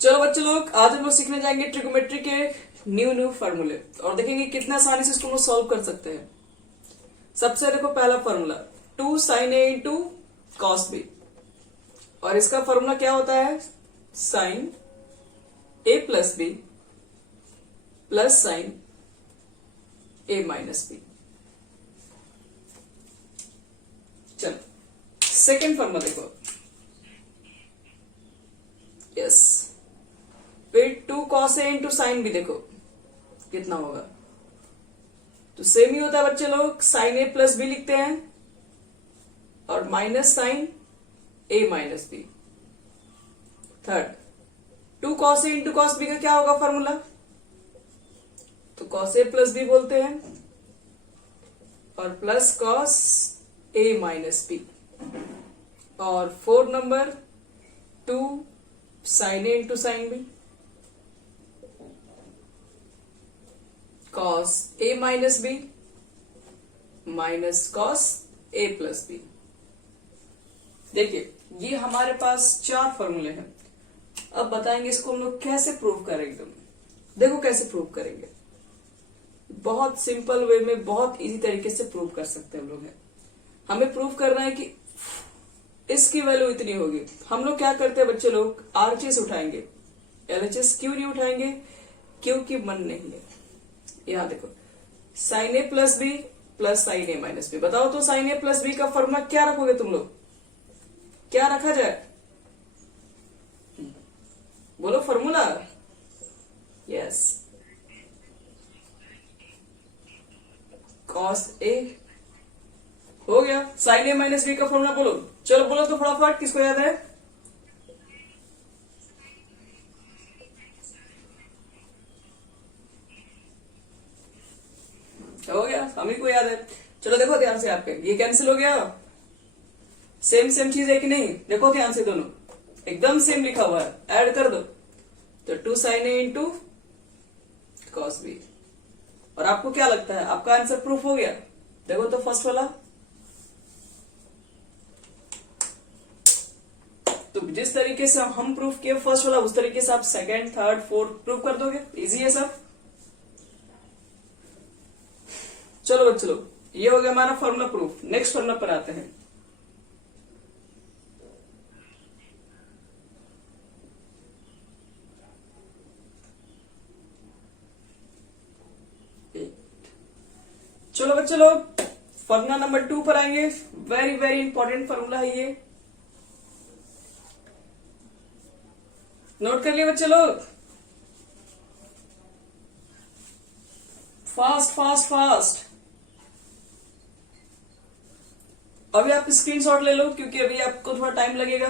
चलो बच्चे लोग, आज हम लोग सीखने जाएंगे ट्रिग्नोमेट्री के न्यू न्यू फार्मूले और देखेंगे कितना आसानी से इसको हम लोग सॉल्व कर सकते हैं। सबसे देखो पहला formula 2 sin a into cos B, और इसका फार्मूला क्या होता है? Sine a plus B plus sine a minus B. चलो सेकेंड फार्मूला देखो, यस, फिर 2 cos a into sine B, देखो कितना होगा। तो सेम ही होता है बच्चे लोग, साइन a प्लस बी लिखते हैं और minus sine a minus B. Third 2 cos a into cos B का क्या होगा फॉर्मूला? तो cos a प्लस बी बोलते हैं और plus cos a minus B. और fourth number 2 sin a into sine B cos a minus B minus cos a plus B. देखिए ये हमारे पास 4 फॉर्मूले हैं। अब बताएंगे इसको हम लोग कैसे प्रूव करेंगे। देखो कैसे प्रूव करेंगे, बहुत सिंपल वे में, बहुत इजी तरीके से प्रूव कर सकते हैं हम लोग। है हमें प्रूव करना है कि इसकी वैल्यू इतनी होगी। हम लोग क्या करते हैं बच्चे लोग, आरएचएस उठाएंगे, एलएचएस क्यों नहीं उठाएंगे? क्योंकि मन नहीं है। यहां देखो साइन ए प्लस बी प्लस साइन ए माइनस बी। बताओ तो साइन ए प्लस बी का फॉर्मूला क्या रखोगे तुम लोग? क्या रखा जाए? बोलो फॉर्मूला। यस, कॉस ए हो गया। साइन ए माइनस बी का फॉर्मूला बोलो, चलो बोलो तो फटाफट, किसको याद है? हो गया, हम ही को याद है। चलो देखो ध्यान से, आपके ये कैंसिल हो गया। सेम सेम चीज है कि नहीं? देखो ध्यान से, दोनों एकदम सेम लिखा हुआ है, ऐड कर दो तो 2 sin a into cos B. और आपको क्या लगता है आपका आंसर प्रूफ हो गया? देखो तो फर्स्ट वाला, तो जिस तरीके से हम प्रूफ किए फर्स्ट वाला, उस तरीके से आप सेकंड, थर्ड, फोर्थ प्रूफ कर दोगे। इजी है सब। चलो बच्चों, ये हो गया हमारा फॉर्मूला प्रूफ। नेक्स्ट फॉर्मूला पर आते हैं। चलो बच्चों लोग, फॉर्मूला नंबर 2 पर आएंगे। वेरी वेरी इंपॉर्टेंट फॉर्मूला है ये, नोट कर लिए बच्चे लोग। Fast fast fast. अभी आप स्क्रीनशॉट ले लो क्योंकि अभी आपको थोड़ा टाइम लगेगा।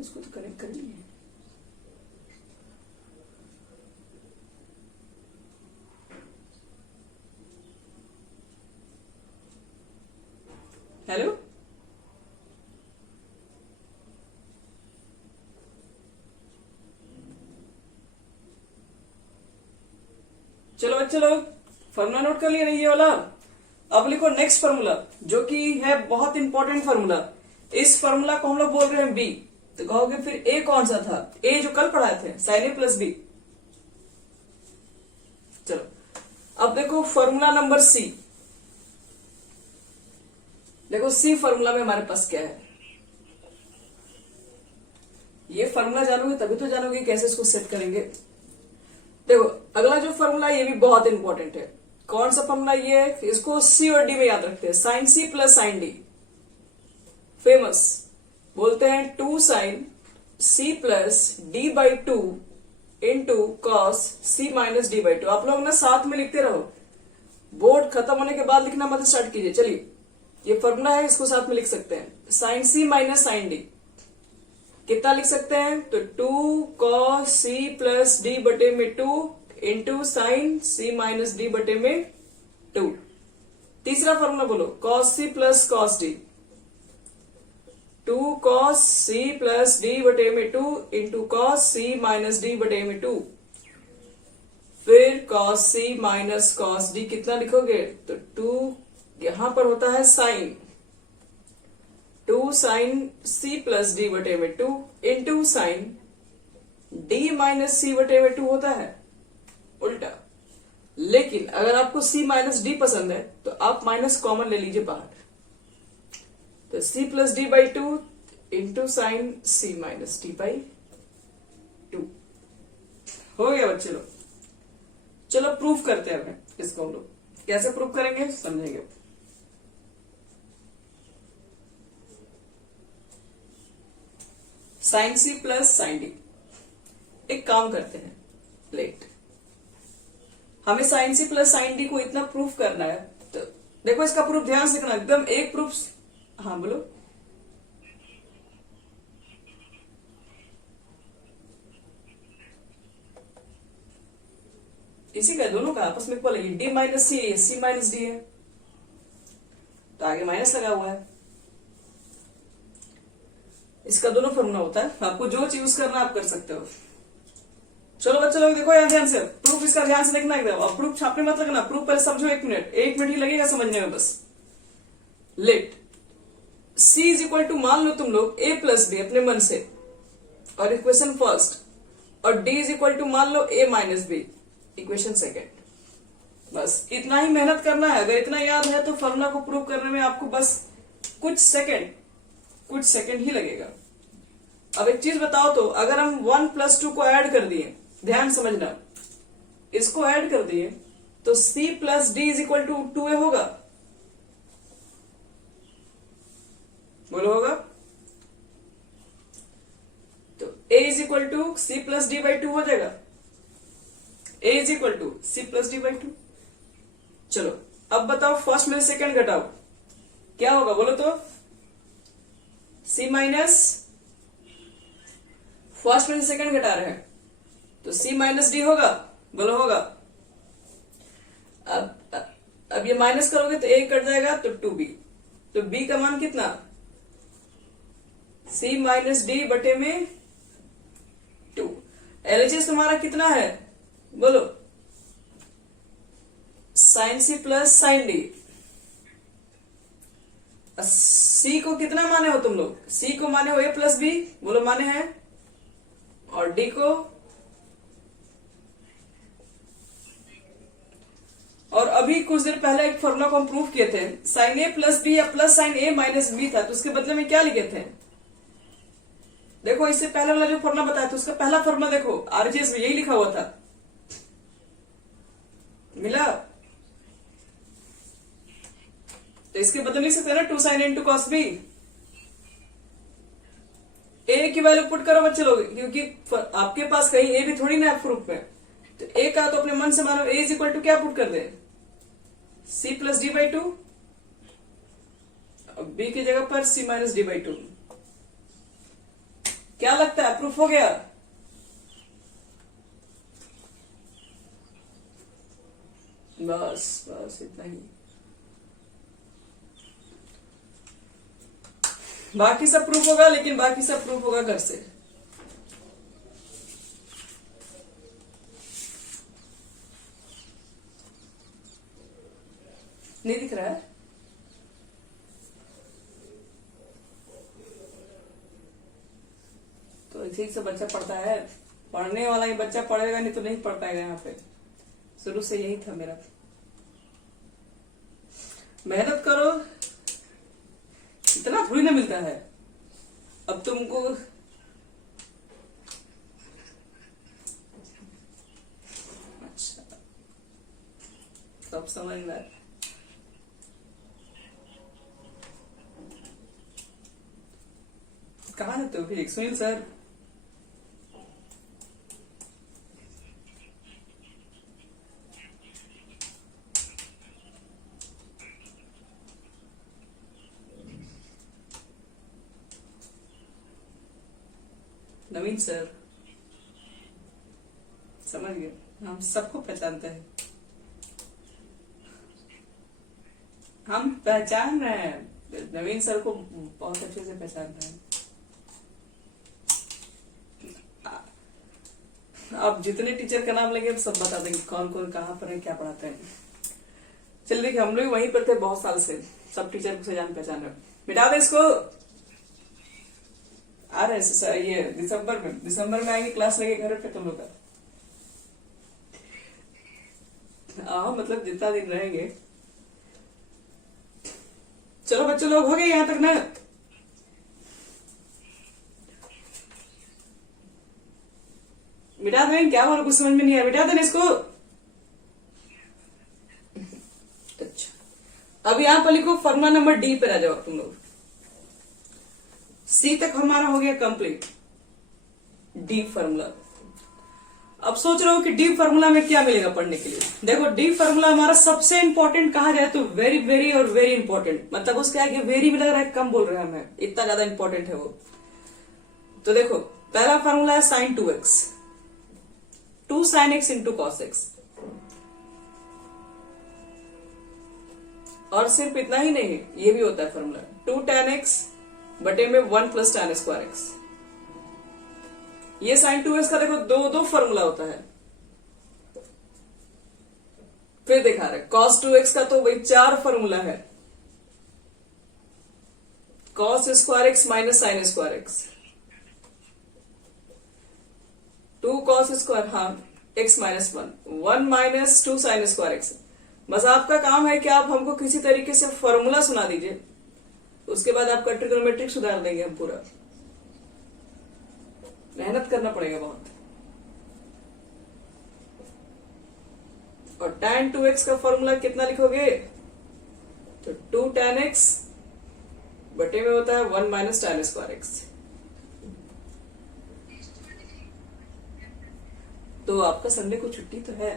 इसको तो कनेक्ट कर लिया। हेलो, चलो बच्चे लोग, फॉर्मूला नोट कर लिया नहीं ये वाला? अब लिखो नेक्स्ट फॉर्मूला, जो कि है बहुत इंपॉर्टेंट फॉर्मूला। इस फॉर्मूला को हम लोग बोल रहे हैं बी। तो कहोगे फिर ए कौन सा था? ए जो कल पढ़ाए थे, साइन ए प्लस बी। चलो अब देखो फॉर्मूला नंबर सी। देखो सी फॉर्मूला में हमारे पास क्या है। ये फॉर्मूला जानोगे तभी तो जानोगे कैसे इसको सेट करेंगे। देखो अगला जो फॉर्मूला ये भी बहुत इंपॉर्टेंट है। कौन सा फॉर्मूला ये है? इसको सी और डी में याद रखते हैं। Sine C plus sine D, famous. बोलते हैं 2 sine C plus D by 2 into cos C minus D by 2। आप लोग ना साथ में लिखते रहो, बोर्ड खत्म होने के बाद लिखना मत स्टार्ट कीजिए। चलिए ये फॉर्मूला है, इसको साथ में लिख सकते हैं। Sine C minus sign D कितना लिख सकते हैं? तो 2 cos सी प्लस डी बटे में 2 into sine C minus D बटे में 2। तीसरा फॉर्मूला बोलो, cos C plus cos D, 2 cos C plus D बटे में 2 into cos C minus D बटे में 2। फिर cos C minus cos D कितना लिखोगे? तो 2 यहां पर होता है sine, 2 sine C plus D बटे में 2 into sine D minus C बटे में 2 होता है उल्टा। लेकिन अगर आपको सी माइनस डी पसंद है तो आप माइनस कॉमन ले लीजिए बाहर, तो C plus D by 2 into sine C minus D by 2 हो गया बच्चे लोग। चलो प्रूफ करते हैं हमें इसको, हम लोग कैसे प्रूफ करेंगे समझेंगे। Sine C plus sine D, एक काम करते हैं, लेट हमें sine C plus sine D को इतना प्रूफ करना है, तो देखो इसका प्रूफ ध्यान से करना, एकदम एक प्रूफ। हाँ बोलो। इसी का दोनों का आपस में इक्वल है, डी माइनस सी है, सी माइनस डी है, तो आगे माइनस लगा हुआ है। इसका दोनों फॉर्मूला होता है, आपको जो यूज करना आप कर सकते हो। चलो बच्चे लोग देखो यहाँ ध्यान से, प्रूफ इसका ध्यान से देखना एकदम। अब प्रूफ छापने मत लगना, प्रूफ पहले समझो, 1 मिनट ही लगेगा समझने में बस। Let C is equal to, मान लो तुम लोग A प्लस बी अपने मन से, और इक्वेशन फर्स्ट, और D इज इक्वल टू मान लो A minus B equation second. बस इतना ही मेहनत करना है। अगर इतना याद है तो फॉर्मूला को प्रूव करने में आपको बस कुछ सेकंड ही लगेगा। अब एक चीज बताओ तो, अगर हम 1 प्लस 2 को ऐड कर दिए, ध्यान समझना, इसको ऐड कर दिए तो C plus D is equal to 2A होगा, बोलो होगा। तो A is equal to C plus D by 2 हो जाएगा, A is equal to C plus D by 2। चलो अब बताओ फर्स्ट में सेकंड घटाओ, क्या होगा बोलो तो, C माइनस, फर्स्ट में सेकंड घटा रहे हैं तो C माइनस डी होगा, बोलो होगा। अब ये माइनस करोगे तो A कट जाएगा तो 2B, तो B का मान कितना, C माइनस डी बटे में 2। LHS तुम्हारा कितना है बोलो, sine C plus sine D. C को कितना माने हो तुम लोग, C को माने हो A प्लस बी, बोलो माने हैं, और D को, और अभी कुछ देर पहले एक फॉर्मूला को हम प्रूव किए थे, साइन A प्लस बी या plus sine A minus B था, तो उसके बदले में क्या लिखे थे, देखो इससे पहले वाला जो फॉर्मूला बताया था उसका पहला फॉर्मूला देखो, आरजीएस में यही लिखा हुआ था, मिला। तो इसके बदले लिख सकते हैं ना 2 साइन इंटू कॉस बी। ए की वैल्यू पुट करो बच्चे लोग, क्योंकि आपके पास कहीं ए भी थोड़ी ना है प्रूफ में, तो ए का तो अपने मन से मानो, ए इज इक्वल टू क्या पुट कर दे, C plus D by 2, B की जगह पर सी माइनस डी बाई 2। क्या लगता है प्रूफ हो गया, बस बस इतना ही, बाकी सब प्रूफ होगा, लेकिन बाकी सब प्रूफ होगा घर से। नहीं दिख रहा है, तो इसी से बच्चा पढ़ता है, पढ़ने वाला ही बच्चा पढ़ेगा, नहीं तो नहीं पढ़ पाएगा। यहाँ पे शुरू से यही था मेरा, मेहनत करो, इतना थोड़ी ना मिलता है। अब तुमको अच्छा सब समझ में आया। कहाँ है तो फिर सुनील सर, नवीन सर, समझ गए, हम सबको पहचानते हैं, हम पहचान रहे हैं, नवीन सर को बहुत अच्छे से पहचान रहे हैं। आप जितने टीचर का नाम लेंगे सब बता देंगे कौन कौन कहाँ पर है, क्या पढ़ाते हैं। चलिए देखिए, हम लोग वहीं पर थे बहुत साल से, सब टीचर को से जान पहचान रहे। मिटा दे इसको। आ रहे हैं ये दिसंबर में आएंगे, क्लास लगे घर पे तुम लोग का। हाँ मतलब जितना दिन रहेंगे। चलो बच्चों लोग हो गए यहाँ तक ना। मिटा दें क्या, बोलो कुछ समझ में नहीं आया, मिटा दें इसको। अच्छा अब यहाँ पर लिखो फॉर्मूला नंबर डी पर आ जाओ तुम लोग। सी तक हमारा हो गया कंप्लीट। D formula. अब सोच रहे हो कि डी फॉर्मूला में क्या मिलेगा पढ़ने के लिए। देखो डी फॉर्मूला हमारा सबसे इंपॉर्टेंट कहा जाए तो वेरी वेरी और वेरी इंपॉर्टेंट, मतलब उसके आगे वेरी भी लग रहा है, कम बोल रहे हैं हमें, इतना ज्यादा इंपॉर्टेंट है वो। तो देखो पहला फॉर्मूला है sine 2x, 2 sin x into cos X. और सिर्फ इतना ही नहीं, ये भी होता है फॉर्मूला 2 tan x बटे में 1 प्लस tan स्क्वायर एक्स। ये साइन 2x का देखो दो फॉर्मूला होता है। फिर दिखा रहे cos 2x का तो वही 4 फॉर्मूला है, cos square x minus sine square x, 2 cos square, हाँ x minus 1 minus 2 sine square x. बस आपका काम है कि आप हमको किसी तरीके से फॉर्मूला सुना दीजिए, उसके बाद आपका ट्रिग्नोमेट्रिक सुधार देंगे हम पूरा। मेहनत करना पड़ेगा बहुत। और tan 2x का फॉर्मूला कितना लिखोगे, तो 2 tan x बटे में होता है 1 माइनस tan स्क्वायर एक्स। तो आपका संडे को छुट्टी तो है,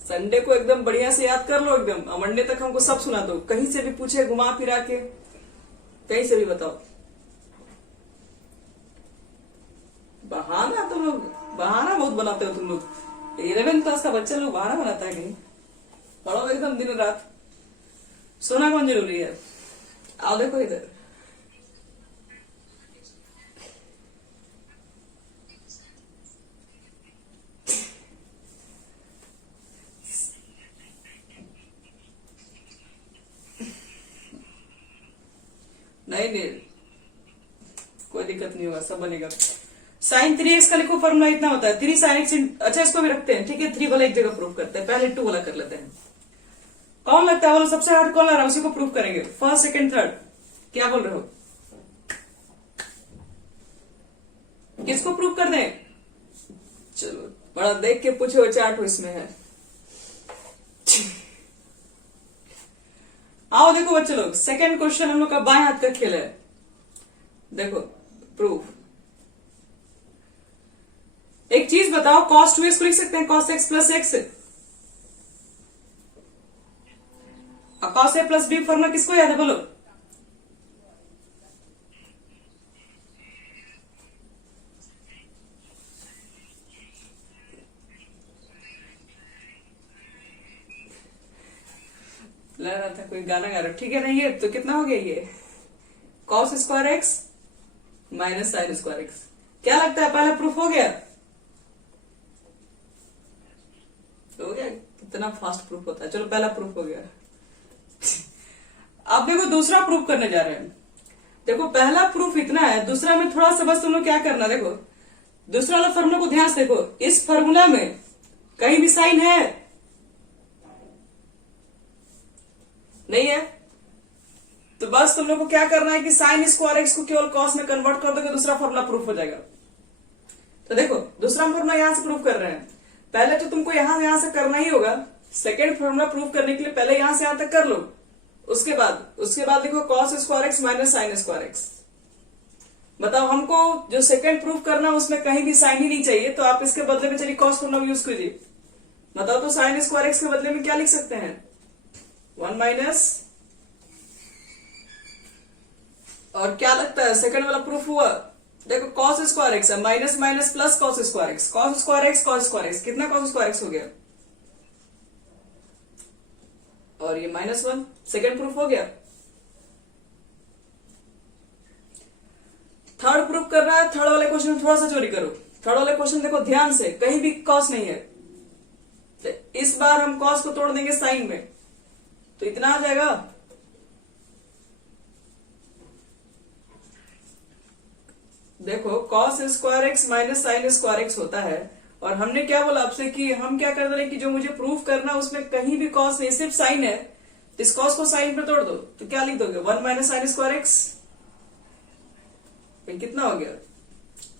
संडे को एकदम बढ़िया से याद कर लो, एकदम मंडे तक हमको सब सुना दो, कहीं से भी पूछे घुमा फिरा के, कहीं से भी बताओ। बहाना तुम लोग, बहाना बहुत बनाते हो तुम लोग। 11th क्लास का बच्चा लोग बहाना बनाता है कहीं। पढ़ो एकदम दिन रात, सोना कौन जरूरी है। आओ देखो इधर, नहीं कोई दिक्कत नहीं होगा, सब बनेगा। साइन 3x का लिखो फॉर्मूला इतना होता है 3 sin x। अच्छा इसको भी रखते हैं, ठीक है, 3 वाला एक जगह प्रूफ करते हैं, पहले 2 वाला कर लेते हैं। कौन लगता है बोलो सबसे हार्ड कौन लग रहा है, उसी को प्रूफ करेंगे, फर्स्ट सेकंड थर्ड। क्या बोल रहे हो, किसको प्रूफ कर दें। चलो बड़ा देख के पूछो, 4 इसमें है। आओ देखो बच्चे लोग, सेकंड क्वेश्चन हम लोग का बाएं हाथ का खेल है। देखो प्रूफ, एक चीज बताओ, cos 2x को लिख सकते हैं cos x plus x. cos a plus b formula किसको याद है बोलो। लग रहा था कोई गाना गा रहा, ठीक है नहीं है तो कितना हो गया ये, cos square x minus sine square x. क्या लगता है पहला प्रूफ हो गया, हो गया। कितना फास्ट प्रूफ होता है। चलो पहला प्रूफ हो गया। अब देखो दूसरा प्रूफ करने जा रहे हैं। देखो पहला प्रूफ इतना है, दूसरा में थोड़ा सा बस तुम लोग क्या करना, देखो दूसरा वाला फॉर्मूला को ध्यान से देखो, इस फॉर्मूला में कहीं भी साइन है नहीं है, तो बस तुम लोग को क्या करना है कि साइन स्क्वायर एक्स को केवल कॉस में कन्वर्ट कर दोगे, दूसरा फॉर्मूला प्रूफ हो जाएगा। तो देखो दूसरा फॉर्मूला यहां से प्रूफ कर रहे हैं, पहले तो तुमको यहां से करना ही होगा। सेकेंड फॉर्मूला प्रूफ करने के लिए पहले यहां से यहां तक कर लो, उसके बाद देखो cos square x minus sine square x. बताओ हमको जो सेकेंड प्रूफ करना है उसमें कहीं भी साइन ही नहीं चाहिए, तो आप इसके बदले में चलिए cos फॉर्मूला यूज कीजिए। बताओ तो साइन स्क्वायर एक्स के बदले में क्या लिख सकते हैं, 1 माइनस, और क्या लगता है सेकंड वाला प्रूफ हुआ, देखो cos स्क्वायर एक्स है, minus minus plus cos square x, cos square x cos square x, कितना cos स्क्वायर एक्स हो गया, और ये -1, सेकंड प्रूफ हो गया। थर्ड प्रूफ कर रहा है, थर्ड वाले क्वेश्चन में थोड़ा सा चोरी करो। थर्ड वाले क्वेश्चन देखो ध्यान से, कहीं भी cos नहीं है, तो इस बार हम cos को तोड़ देंगे साइन में, तो इतना आ जाएगा। देखो cos square x minus sine square x होता है, और हमने क्या बोला आपसे कि हम क्या कर रहे हैं कि जो मुझे प्रूफ करना उसमें कहीं भी कॉस नहीं, सिर्फ साइन है। इस कॉस को साइन पे तोड़ दो तो क्या लिख दोगे, 1 माइनस साइन स्क्वायर एक्स। कितना हो गया,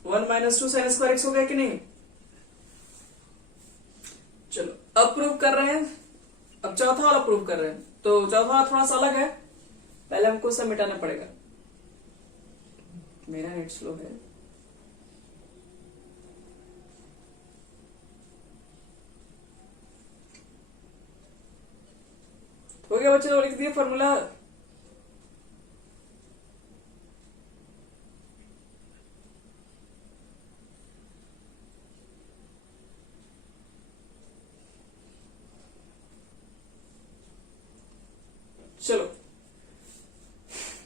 1 माइनस 2 साइन स्क्वायर एक्स हो गया कि नहीं। चलो अब प्रूव कर रहे हैं, अब चौथा वाला प्रूव कर रहे हैं। तो चौथा वाला थोड़ा सा अलग है, पहले हमको सब मिटाना पड़ेगा। मेरा नेट स्लो है। हो गया बच्चे, तो लिख दिया फॉर्मूला। चलो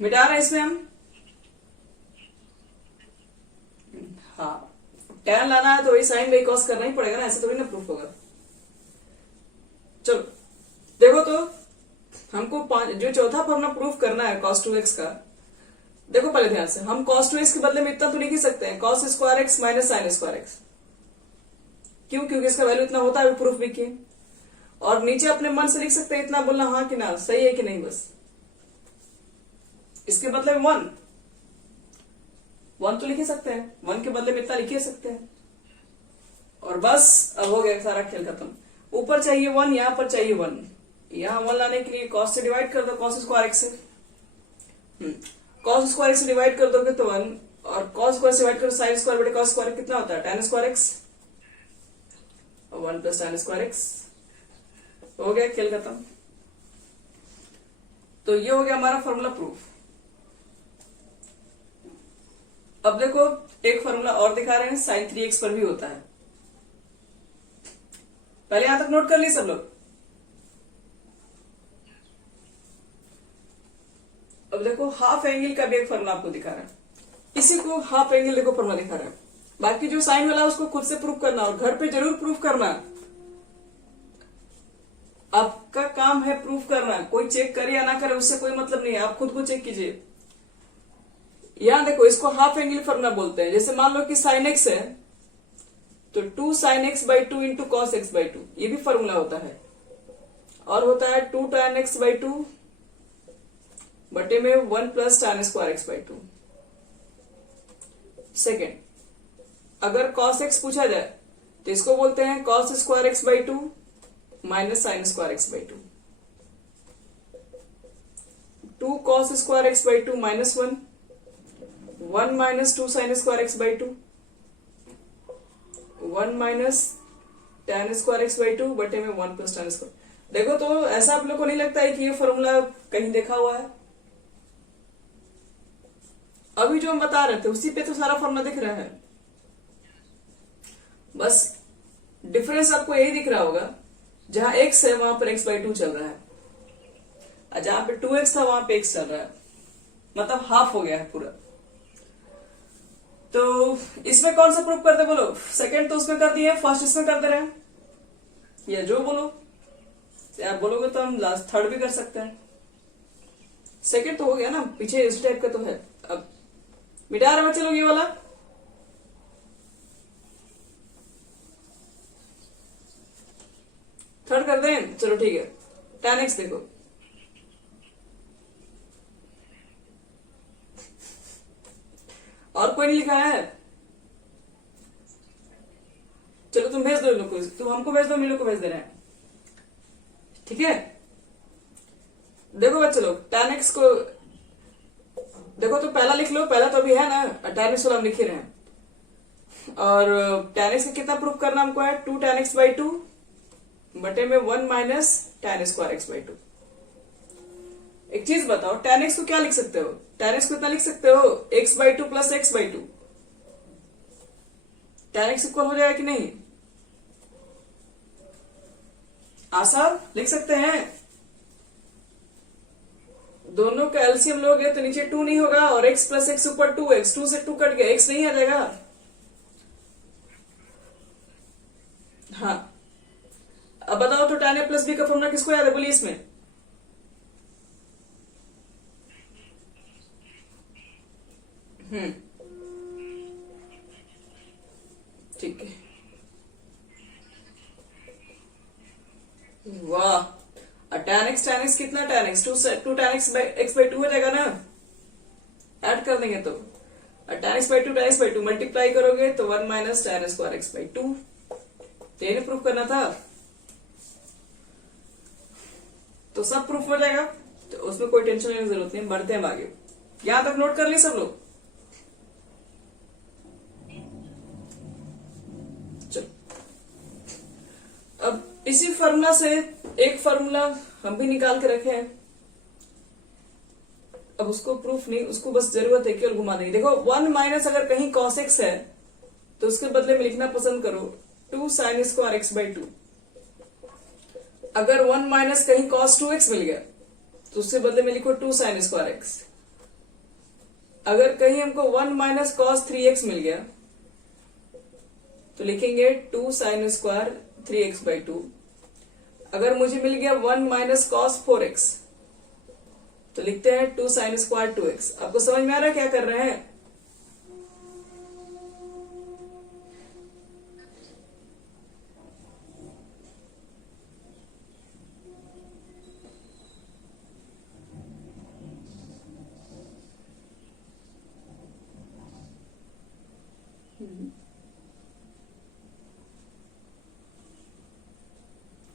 मिटा रहे हैं इसमें हम। हाँ, tan लाना है तो वही साइन वही कॉस करना ही पड़ेगा ना, ऐसे थोड़ी ना प्रूफ होगा। चलो देखो तो हमको जो चौथा फॉर्मूला प्रूफ करना है cos 2x का, देखो पहले ध्यान से, हम cos 2x के बदले में इतना तो लिख ही सकते हैं, cos square x minus sine square x. क्यों, क्योंकि इसका वैल्यू इतना होता है, प्रूफ भी किए। और नीचे अपने मन से लिख सकते हैं, इतना बोलना हाँ कि ना, सही है कि नहीं, बस इसके बदले में 1 तो लिख ही सकते हैं, 1 के बदले में इतना लिख ही सकते हैं, और बस अब हो गया सारा खेल खत्म। ऊपर चाहिए 1, यहां पर चाहिए 1, यहां 1 लाने के लिए cos से डिवाइड कर दो, cos स्क्वायर एक्स से। cos स्क्वायर एक्स से डिवाइड कर दोगे तो 1, और cos स्क्वायर से डिवाइड करो साइन स्क्वायर बटे cos स्क्वायर कितना होता है, tan square x, 1 plus tan square x. हो गया खेल खत्म। तो ये हो गया हमारा फॉर्मूला प्रूफ। अब देखो एक फॉर्मूला और दिखा रहे हैं, sin 3x पर भी होता है। पहले यहां तक नोट कर ली सब लोग। अब देखो हाफ एंगल का भी एक फॉर्मूला आपको दिखा रहा है, इसी को हाफ एंगल देखो फॉर्मूला दिखा रहा है। बाकी जो साइन वाला उसको खुद से प्रूफ करना, और घर पे जरूर प्रूफ करना, आपका काम है प्रूफ करना। कोई चेक करे या ना करे उससे कोई मतलब नहीं है, आप खुद को चेक कीजिए। यहां देखो इसको हाफ एंगल फॉर्मूला बोलते हैं। जैसे मान लो कि साइन एक्स है तो 2 sin x by 2 into cos x by 2, ये भी फॉर्मूला होता है। और होता है 2 tan x by 2 बटे में 1 plus tan square x by 2। Second, अगर cos x पूछा जाए तो इसको बोलते हैं cos square x by 2 minus sine square x by 2। 2 cos square x by 2 minus 1, 1 minus 2 sine square x by 2, 1 minus tan square x by 2 बटे में 1 plus tan square. देखो तो ऐसा आप लोग को नहीं लगता है कि ये फॉर्मूला कहीं देखा हुआ है। अभी जो हम बता रहे थे उसी पे तो सारा फॉर्मूला दिख रहा है, बस डिफरेंस आपको यही दिख रहा होगा, जहां x है वहां पर x बाई 2 चल रहा है, और जहां पे 2x था वहां पे x चल रहा है, मतलब हाफ हो गया है पूरा। तो इसमें कौन सा प्रूफ करते बोलो, सेकंड तो उसमें कर दिए, फर्स्ट इसमें कर दे रहे हैं, या जो बोलो, आप बोलोगे तो हम लास्ट थर्ड भी कर सकते हैं। सेकंड तो हो गया ना, पीछे इस टाइप का तो है। अब मिटा रहे बच्चे लोग ये वाला, थर्ड कर दें, चलो ठीक है। tan x देखो, और कोई नहीं लिखा है, चलो तुम भेज दो इन लोग को, तुम हमको भेज दो, मिलो को भेज दे रहे हैं, ठीक है। देखो बच्चे लोग tan x को देखो तो पहला लिख लो, पहला तो अभी है ना, tan x वाला हम लिख ही रहे हैं। और tan x का कितना प्रूफ करना हमको है, 2 tan x बाई 2 बटे में 1 minus tan square x by 2। एक चीज बताओ, tan x को क्या लिख सकते हो, tan x को इतना लिख सकते हो, x by 2 plus x by 2। tan x equal हो जाएगा कि नहीं, आसान लिख सकते हैं। दोनों का एलसीएम लोगे तो नीचे 2 नहीं होगा, और x प्लस एक्स ऊपर 2x, 2 से 2 कट गया, x नहीं आ जाएगा। हाँ, अब बताओ तो tan a प्लस बी का फॉर्मूला किसको याद है, बोलिए इसमें। ठीक है, वाह। tan x कितना, tan x 2 tan x/2 हो जाएगा ना, ऐड कर देंगे तो tan x/2 मल्टीप्लाई करोगे तो 1 माइनस tan स्क्वायर x/2। तो ये प्रूफ करना था, तो सब प्रूफ हो जाएगा, तो उसमें कोई टेंशन लेने की जरूरत नहीं। बढ़ते हैं आगे, यहां तक नोट कर ली सब लोग? चलो, अब इसी फार्मूला से एक फार्मूला हम भी निकाल के रखे हैं। अब उसको प्रूफ नहीं, उसको बस जरूरत है केवल घुमा देंगे। देखो 1 माइनस अगर कहीं cos x है तो उसके बदले में लिखना पसंद करो 2 sin स्क्वायर x/2। अगर 1 माइनस कहीं cos 2x मिल गया तो उसके बदले में लिखो 2 sin स्क्वायर x। अगर कहीं हमको 1 माइनस cos 3x मिल गया तो लिखेंगे 2 sin स्क्वायर 3x/2। अगर मुझे मिल गया 1 माइनस cos 4x तो लिखते हैं 2 sin स्क्वायर 2x। आपको समझ में आ रहा है क्या कर रहे हैं?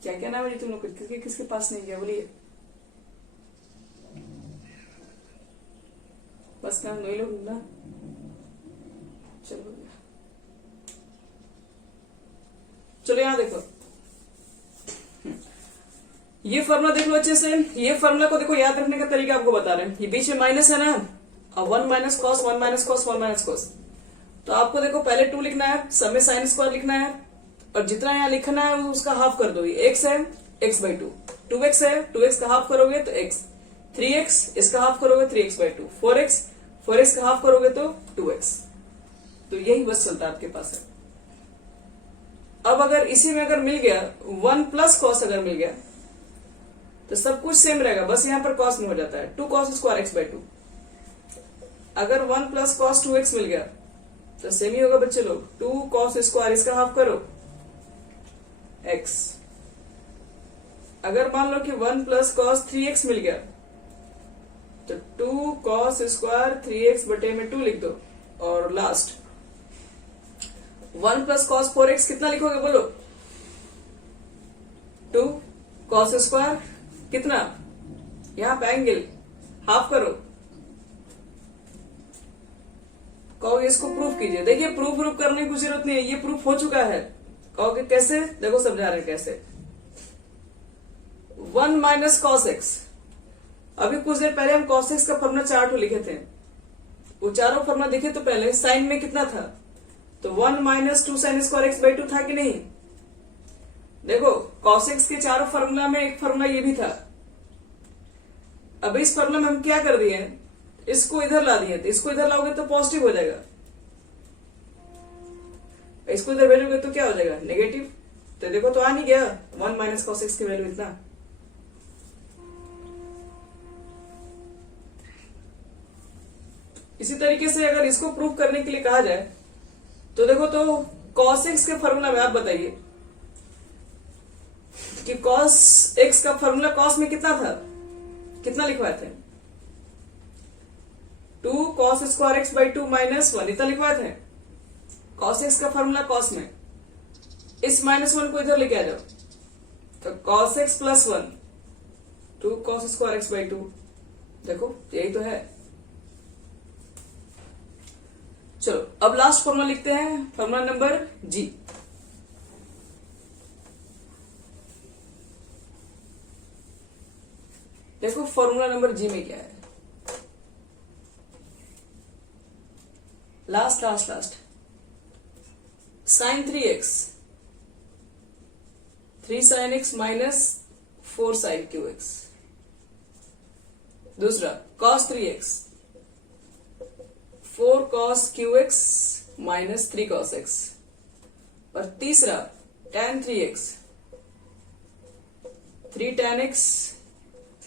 क्या क्या नाम है जी तुम लोग, किसके किसके पास नहीं गया बोलिए? बस काम दो ही लोग ना, चलो चलो यहां देखो, ये फॉर्मूला देख लो अच्छे से। ये फॉर्मूला को देखो, याद रखने का तरीका आपको बता रहे हैं। ये बीच में माइनस है ना, और 1 minus cos 1 minus cos 1 minus cos, तो आपको देखो पहले 2 लिखना है, सब में साइन स्क्वायर लिखना है, और जितना यहाँ लिखना है उसका हाफ कर दो। x है x/2, 2x है 2x का हाफ करोगे तो x, 3x इसका हाफ करोगे 3x/2, 4x का हाफ करोगे तो 2x। तो यही बस चलता है आपके पास है। अब अगर इसी में अगर मिल गया 1 प्लस कॉस अगर मिल गया तो सब कुछ सेम रहेगा, बस यहां पर कॉस में हो जाता है 2 cos स्क्वायर x/2। अगर 1 प्लस कॉस 2x मिल गया तो सेम ही होगा बच्चे लोग, 2 cos स्क्वायर इसका हाफ करो x। अगर मान लो कि 1 प्लस कॉस 3x मिल गया तो 2 cos स्क्वायर 3x बटे में 2 लिख दो, और लास्ट 1 प्लस कॉस 4x कितना लिखोगे बोलो? 2 cos स्क्वायर कितना, यहां पे एंगल हाफ करो, कहोगे इसको प्रूफ कीजिए। देखिए प्रूफ करने की जरूरत नहीं है, ये प्रूफ हो चुका है। कहोगे कैसे, देखो समझा रहे हैं कैसे। 1 माइनस कॉस एक्स, अभी कुछ देर पहले हम कॉस एक्स का फॉर्मूला 4 लिखे थे, वो चारों फॉर्मूला देखे तो पहले साइन में कितना था, तो 1 माइनस 2 साइन स्क्वायर x/2 था कि नहीं? देखो कॉस एक्स के चारों फॉर्मूला में एक फॉर्मूला ये भी था। अब इस फॉर्मूला में हम क्या कर दिए, इसको इधर ला दिए, तो इसको इधर लाओगे तो पॉजिटिव हो जाएगा, इसको इधर भेजोगे तो क्या हो जाएगा, नेगेटिव। तो देखो तो आ नहीं गया 1 माइनस कॉस एक्स की वैल्यू इतना। इसी तरीके से अगर इसको प्रूव करने के लिए कहा जाए तो देखो, तो cos x के फॉर्मूला में आप बताइए कि cos x का फॉर्मूला cos में कितना था, कितना लिखवाए थे? 2 cos स्क्वायर x/2 माइनस 1 इतना लिखवाए थे। cos x का फॉर्मूला cos में, इस -1 को इधर लेके आ जाओ, तो cos x plus 1 2 cos square x/2, देखो यही तो है। चलो अब लास्ट फॉर्मूला लिखते हैं, फॉर्मूला नंबर जी। देखो फॉर्मूला नंबर जी में क्या है, last sine 3x 3 sine x minus 4 sine qx। दूसरा cos 3x 4 cos qx minus 3 cos x। और तीसरा tan 3x 3 tan x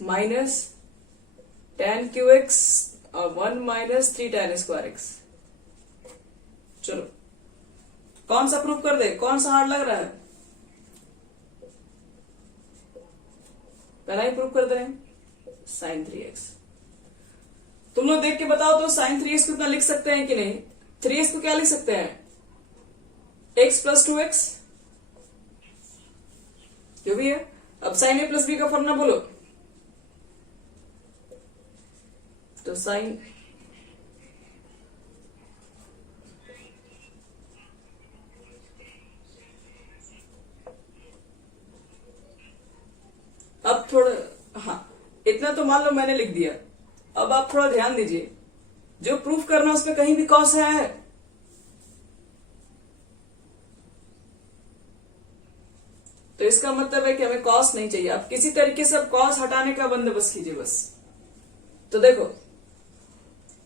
minus tan qx और 1 माइनस 3 tan स्क्वायर x। चलो कौन सा प्रूफ कर दे, कौन सा हार्ड लग रहा है? पहला ही प्रूफ कर दे रहे हैं, साइन 3x। तुम लोग देख के बताओ तो साइन 3x को इतना लिख सकते हैं कि नहीं? 3x को क्या लिख सकते हैं? x प्लस 2x जो भी है। अब साइन a प्लस b का फॉर्मूला बोलो। तो साइन अब थोड़ा, हाँ इतना तो मान लो मैंने लिख दिया। अब आप थोड़ा ध्यान दीजिए, जो प्रूफ करना उसमें कहीं भी कॉस है, तो इसका मतलब है कि हमें कॉस नहीं चाहिए। अब किसी तरीके से अब कॉस हटाने का बंदोबस्त कीजिए बस। तो देखो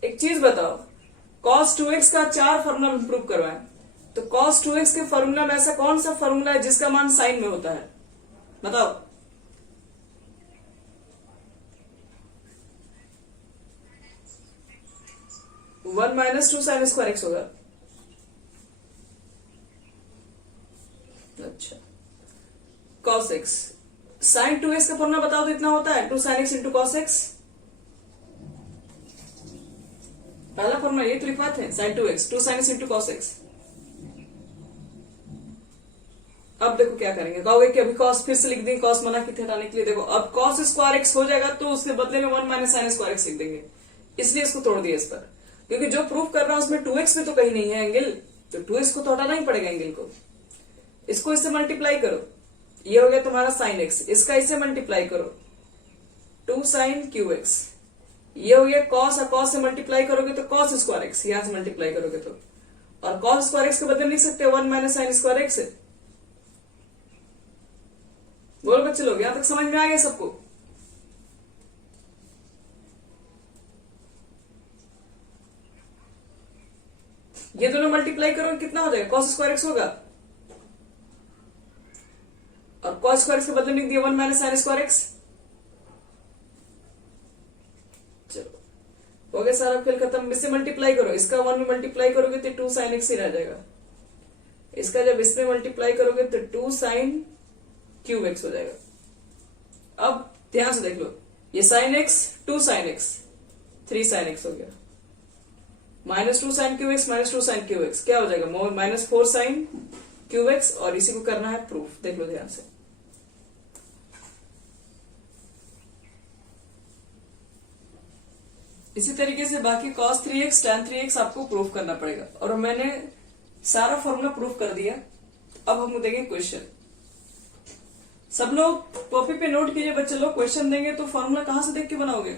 एक चीज बताओ, cos 2x का 4 फॉर्मूला में प्रूव करवाएं, तो cos 2x के फॉर्मूला में ऐसा कौन सा फॉर्मूला है जिसका मान साइन में होता है? बताओ। One minus 2 sine square x होगा। अच्छा, cos x, साइन 2x का फॉर्मूला बताओ तो इतना होता है 2 sine X into cos X. पहला फॉर्मूला ये तो लिखवाते हैं, sine 2x 2 sine X into cos X. अब देखो क्या करेंगे, कहोगे कि अभी कॉस फिर से लिख देंगे, कॉस मना की हटाने के लिए। देखो अब कॉस स्क्वायर एक्स हो जाएगा तो उसके बदले में 1 माइनस साइन स्क्वायर एक्स लिख देंगे, इसलिए इसको तोड़ दिया इस पर, क्योंकि जो प्रूफ कर रहा हूं उसमें 2x भी तो कहीं नहीं है एंगल, तो 2x को तो हटाना ही पड़ेगा एंगल को। इसको इससे मल्टीप्लाई करो, ये हो गया तुम्हारा साइन एक्स, इसका इससे मल्टीप्लाई करो 2 साइन क्यू एक्स, ये हो गया कॉस, और कॉस से मल्टीप्लाई करोगे तो कॉस स्क्वायर एक्स, यहां से मल्टीप्लाई करोगे तो, और कॉस स्क्वायर एक्स के बदले में लिख सकते हो 1 माइनस साइन स्क्वायर एक्स। बोलो बच्चे लोग, यहां तक समझ में आ गया सबको? ये दोनों मल्टीप्लाई करोगे कितना हो जाएगा? कॉस स्क्वायर एक्स होगा, और कॉस स्क्वायर एक्स के बदले में लिख दिया 1 माइनस साइन स्क्वायर एक्स। चलो हो गया सारा खेल खत्म। इससे मल्टीप्लाई करो, इसका 1 में मल्टीप्लाई करोगे तो 2 साइन एक्स ही रह जाएगा, इसका जब इसमें मल्टीप्लाई करोगे तो 2 साइन क्यूब एक्स हो जाएगा। अब ध्यान से देख लो, ये sine X 2 sine X 3 sine X हो गया, minus 2 sine Q X minus 2 sine Q X क्या हो जाएगा? माइनस 4 साइन क्यू एक्स, और इसी को करना है प्रूफ। देख लो ध्यान से, इसी तरीके से बाकी cos 3x tan 3x आपको प्रूफ करना पड़ेगा, और मैंने सारा फॉर्मूला प्रूफ कर दिया। अब हम देंगे क्वेश्चन। सब लोग कॉपी पे नोट कीजिए बच्चे लोग, क्वेश्चन देंगे तो फॉर्मूला कहां से देख के बनाओगे?